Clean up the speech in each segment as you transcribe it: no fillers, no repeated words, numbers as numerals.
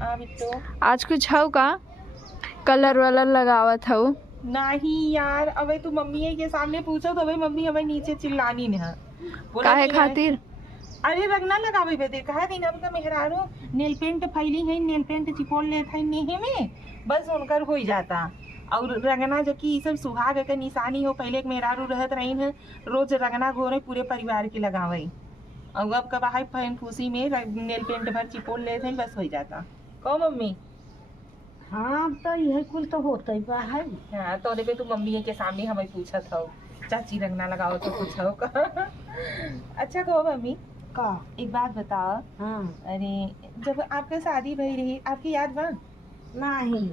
बिट्टो आज कुछ हव का कलर वलर लगावत हव? नहीं यार, अबे तू मम्मी के सामने पूछो तो भाई मम्मी हमें नीचे चिल्लानी ने काहे खातिर? अरे रंगना लगावे बे देखा है दिन का मेहरारू नेल पेंट फैली है, नेल पेंट चिपोल ले था नेहे में बस उनकर हो जाता। और रंगना जो कि सब सुहाग के निशानी हो, पहले एक मेहरारू रहत रही है रोज रंगना घोरे पूरे परिवार के लगावे, और अब कब है फैन फूसी में नेल पेंट भर चिपोल ले थे बस हो जाता। कहो मम्मी। हाँ तो यही कुल तो होता ही बा है। हाँ तो पे तू मम्मी के सामने हमें पूछत हो चाची रंगना लगाओ तो कुछ हो का। अच्छा कहो मम्मी का एक बात बताओ। हाँ अरे जब आपका शादी भई रही आपकी याद बा? नहीं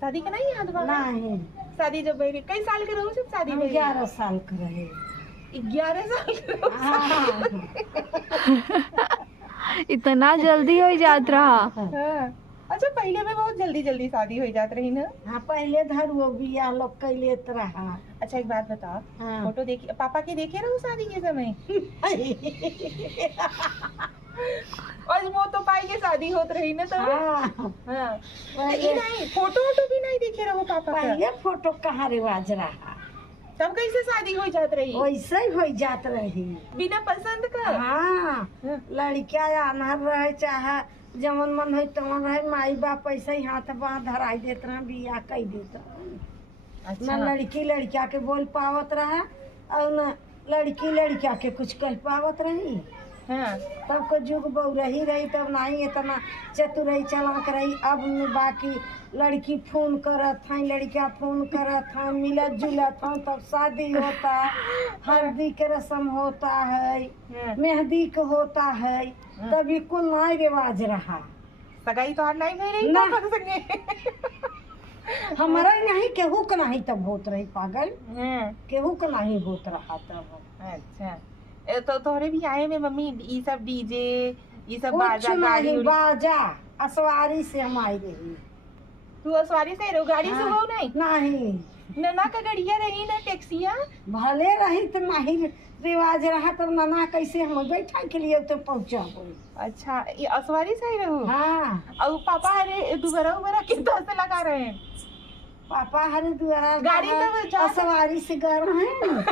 शादी का नहीं याद बा? नहीं शादी जब भई रही कई साल के रहू जब शादी भई? 11 साल के रहे। 11 साल के रहू? इतना जल्दी हो जात रहा? हाँ। अच्छा पहले में बहुत जल्दी जल्दी शादी हो जात रही ना? हाँ पहले धर वो बिया लोग कैले रहा। अच्छा एक बात बताओ। हाँ। फोटो देखी पापा के देखे रहू शादी के समय? और वो तो पाई के शादी होत रही ना तब? हाँ हाँ। तो ये नहीं फोटो वोटो भी नहीं देखे रहो पापा का? पहले फोटो कहाँ रिवाज रहा, तब कैसे शादी हो जात रही? वैसे ही हो जात रही। बिना पसंद का? हाँ लड़किया अनहर रहे चाहे जमन मन हो तमन रहे, माई बाप ऐसे ही हाथ बाँह धराई देत रहा, बिया कई देत रहा। अच्छा। न लड़की लड़किया के बोल पावत रहा और न लड़की लड़किया के कुछ कह पावत रही। हाँ। तब को जुग बहुरही रही, तब नहीं इतना चतुरई चलाक रही। अब बाकी लड़की फोन करत है, लड़किया फोन करत है, मिलत जुलत है, तब शादी होता है, हल्दी के रस्म होता है, मेहंदी के होता है, तभी कुल नहीं रिवाज रहा। सगाई तो आज नहीं भई रही ना। पापा के संगे? हमारा नहीं केहू के नहीं तब होत रही पागल, हाँ। केहू के नहीं होत रहा तब। अच्छा तो तोहरे भी आए में मम्मी ये सब डीजे ये सब कुछ बाजा गाड़ी नहीं, उड़ी? बाजा असवारी से हम आई रही। तू सवारी से रहो गाड़ी से हो नहीं? नहीं नना का गड़िया रही ना टैक्सिया? भले रही तो नहीं रिवाज रहा, तब नाना कैसे हम बैठा के लिए तो पहुँचा। अच्छा ये असवारी से ही रहो? हाँ और पापा अरे दुबरा उबरा कितना से लगा रहे हैं? पापा हरे द्वारा गाड़ी तो जा- सवारी से गए हैं।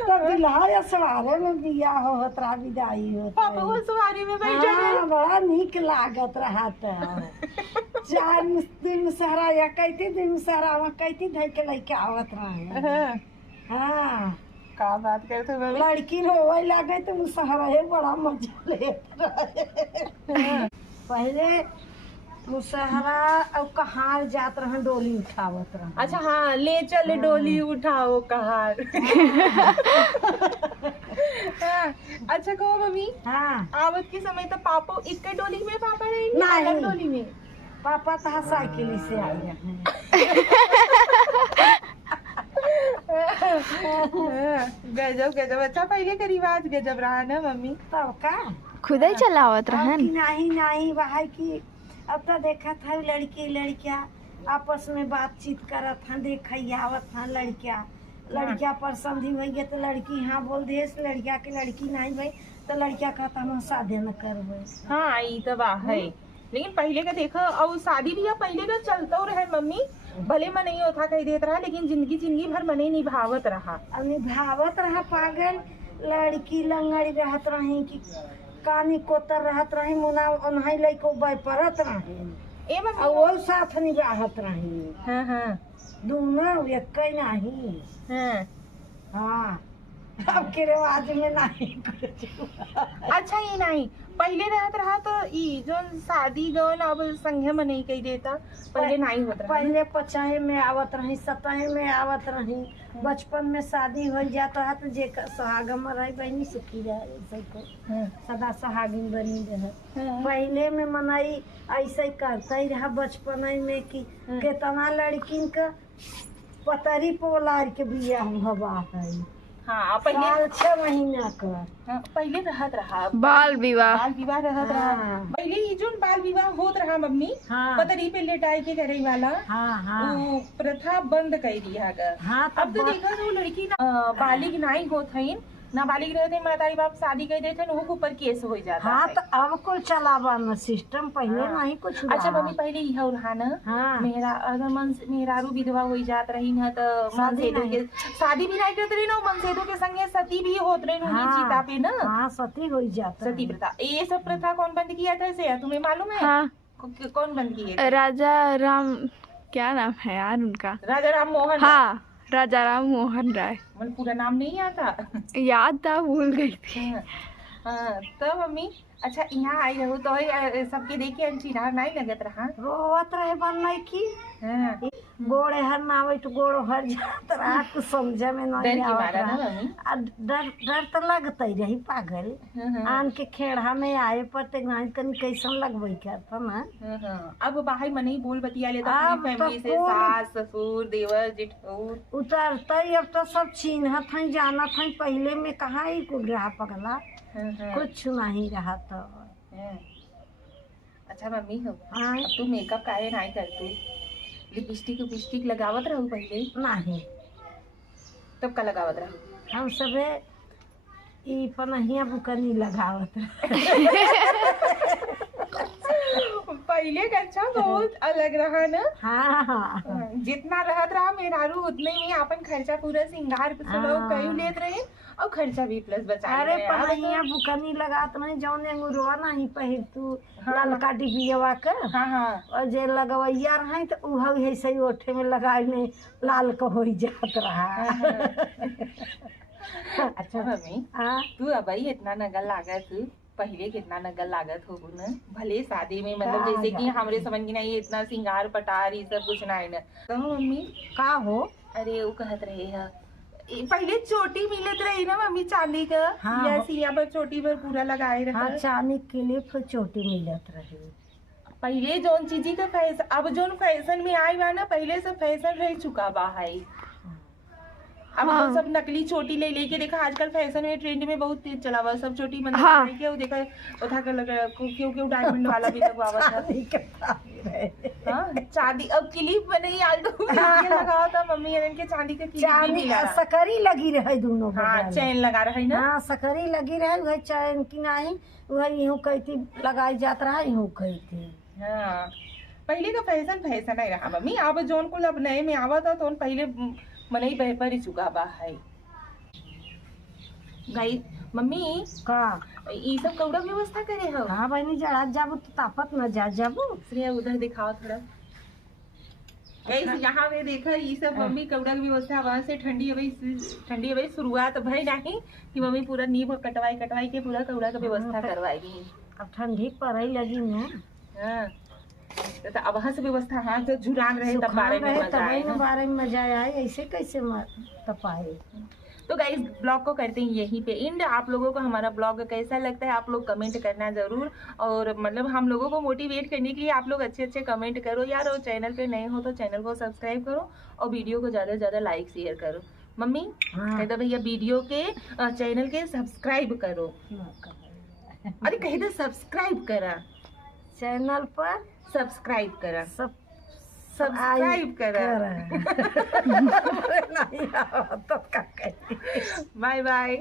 तो बिल्हा सवारे में बिया होत रहा, विदाई होत पापा वो रही। सवारी में बैठ हाँ, गए? बड़ा नीक लागत रहा था। 4 दिन सहरा या कहती दिन सहरा वहाँ कहती धर के लेके आवत रहे। हाँ। हाँ का बात करते हो मम्मी? लड़की रोवे लगे तो मुसहरा बड़ा मजा लेत रहे। पहले मुसहरा और कहार जात रहे, डोली उठावत रहे। अच्छा हाँ ले चल डोली उठाओ कहार। हाँ, अच्छा कहो मम्मी हाँ आवत के समय तो पापा एक डोली में पापा रहे नहीं। अलग डोली में? पापा तो साइकिल से आई रहे। गजब गजब। अच्छा पहले का रिवाज गजब रहा ना मम्मी? तब का खुद ही चलावत अब रहन? की नहीं भाई की अब तो देखा था लड़की लड़किया आपस में बातचीत करत हैं, देखा आवत हैं लड़किया पसंद ही भैया तो लड़की हाँ बोल दे, लड़किया के लड़की नहीं भाई तो लड़किया कहता हम शादी न करबे। हाँ ये तो बात है, लेकिन पहले का देखो और शादी भी पहले का चलता रहे मम्मी, भले मन नहीं होता कह देत रहा लेकिन जिंदगी भर मने निभावत रहा। अब निभावत रहा पागल, लड़की लंगड़ी रहत रही कि कानी कोतर रहत रही, मुना उन्हीं लइको परत रही ए मम्मी। और वो साथ निभावत रही। हाँ हाँ दोनों एक नहीं। हाँ। हाँ अब के रिवाज में नहीं। अच्छा ये नहीं पहले रहत रहा तो ई जो शादी जौन अब संगे में नहीं कही देता, पहले नहीं होता रहा। पहले 50 में आवत रही, 70 में आवत रही, बचपन में शादी हो जाता है तो जे सुहाग में रही बहनी सुखी रहे, सबको सदा सुहागिन बनी रहे। पहले में मनाई ऐसे करता ही रहा बचपन में कि कितना लड़किन का पतरी पोलार के बिया हवा है। हाँ पहले 6 महीना का। हाँ, पहले रहत रहा बाल विवाह रहत रहा। हाँ। पहले ही जो बाल विवाह होत रहा मम्मी, हाँ। पतरी पे लेटाई के करे वाला हाँ वो प्रथा बंद कर दिया गया। हाँ अब तो देखा जो लड़की ना बालिग नहीं होत हईन नाबालिग रहते मातारी बाप शादी कर देते न के ऊपर केस हो जाता हाँ है। तो अब कुल चलावा न सिस्टम पहले हाँ। नहीं कुछ अच्छा रहा। मम्मी पहले यह रहा न हाँ मेरा अगर मन मेहरारू विधवा हो जात रही न तो शादी मनसेदो के शादी भी नहीं करते रही ना मनसेदो के संगे सती भी होत रही नु चिता पे न हाँ सती हो जाता सती प्रथा। ये सब प्रथा कौन बंद किया था से तुम्हें मालूम है? हाँ कौन बंद किए थे? राजा राम, क्या नाम है यार उनका? राजा राम मोहन। हाँ राजा राम मोहन राय। मन पूरा नाम नहीं आता। याद था, भूल गई थी। हाँ, तो मम्मी अच्छा यहाँ आई रहू तो सबके देखे अंचिनार नहीं लगत रहा। रोवत रहे बनने की हाँ, गोड़े हर ना आवे तो गोड़ो हर जात रहा कुछ समझे में डर नहीं की आवत मारा ना रहा। मम्मी। आ डर डर तो लगता ही रही पागल। आन के खेड़ा में आए पर ते कनी कैसन लगबे करता ना। अब बाहर मन ही बोल बतिया लेता अब अपनी तो फैमिली से, कौन- सास ससुर देवर जेठौर। उतरता ही अब तो सब चिन्हत है जानत है। पहले में कहाँ ही कुल रहा पगला, कुछ नहीं रहा तो। अच्छा मम्मी हो हाँ अब तू मेकअप काहे नहीं करतू? लिपस्टिक विपस्टिक लगावत रहू पहले, नहीं तब का लगावत रहू? हम सबे ई पनहिया बुकनी लगावत पहले का अच्छा बहुत अलग रहा ना। हाँ हाँ जितना रहत रहा मेहरारू उतने में अपन खर्चा पूरा सिंगार लोग कहीं लेत रहे और खर्चा भी प्लस बचा अरे रहे। अब पनहिया बुकनी लगात नहीं जौन अंगुरवा नहीं पहिर तू ललका डिबियवा के हाँ हाँ और जे लगवैया रहे तो उह है सही ओठे में लगाए में लाल का हो जात रहा। अच्छा मम्मी हाँ तू अब इतना नगल लागत पहले कितना नगल लागत हो न? भले शादी में मतलब का जैसे कि लागत? हमरे समझ में नहीं इतना सिंगार पटार ये सब कुछ नहीं न। कहो मम्मी का हो अरे वो कहत रहे है पहले चोटी मिलत रही ना मम्मी चांदी का। हाँ। या सिया पर चोटी पर पूरा लगाए रहा। हाँ चांदी के लिए फिर चोटी मिलत रही। पहले जोन चीजी का फैशन अब जोन फैशन में आई बा ना पहले से फैशन रह चुका बा है। अब हाँ। तो सब नकली चोटी ले लेके देखा आजकल फैशन में ट्रेंड में बहुत तेज चला हुआ सब चोटी मन हाँ। के देखा उठा कर लगा क्यों क्यों डायमंड वाला भी लगवावा था। चांदी के तार रहे। हाँ चांदी अब क्लिप बने आलतू ये लगाओ था मम्मी इनके के चांदी का क्लिप भी चांदी मिला। सकरी लगी रहे दोनों हाँ बगल। चैन लगा रही ना। हाँ सकरी लगी रहे वह चैन की नहीं वह यूं कहती लगाई जात रहा यूं कहती। हाँ पहले का फैशन फैशन ही रहा मम्मी। अब जोन को अब नए में आवा था तो पहले मन ही बेहतर ही चुका बा है। गाई मम्मी का ये सब कौड़ा व्यवस्था करे हो? हाँ बहनी जरा जाबू तो तापत न जा जाबू। श्रेया उधर दिखाओ थोड़ा। गाइस यहाँ पे देखा ये सब मम्मी कौड़ा की व्यवस्था वहाँ से ठंडी अभी शुरुआत भई नहीं कि मम्मी पूरा नींव कटवाई के पूरा कौड़ा का व्यवस्था करवाएगी। अब ठंडी पड़े लगी ना हाँ तो अब वहाँ से व्यवस्था हाँ तो झुरान रहे तब बारे में मजा आए ना। बारे में मजा आए ऐसे कैसे तपाए। तो गाइस ब्लॉग को करते हैं यहीं पे एंड। आप लोगों को हमारा ब्लॉग कैसा लगता है आप लोग कमेंट करना ज़रूर। और मतलब हम लोगों को मोटिवेट करने के लिए आप लोग अच्छे अच्छे कमेंट करो यार। और चैनल पे नए हो तो चैनल को सब्सक्राइब करो और वीडियो को ज़्यादा से ज़्यादा लाइक शेयर करो। मम्मी कह दो भैया वीडियो के चैनल के सब्सक्राइब करो। अरे कह दो सब्सक्राइब करा चैनल पर सब्सक्राइब करा सब सब्सक्राइब करा। नहीं आवत तो का कही। Bye bye.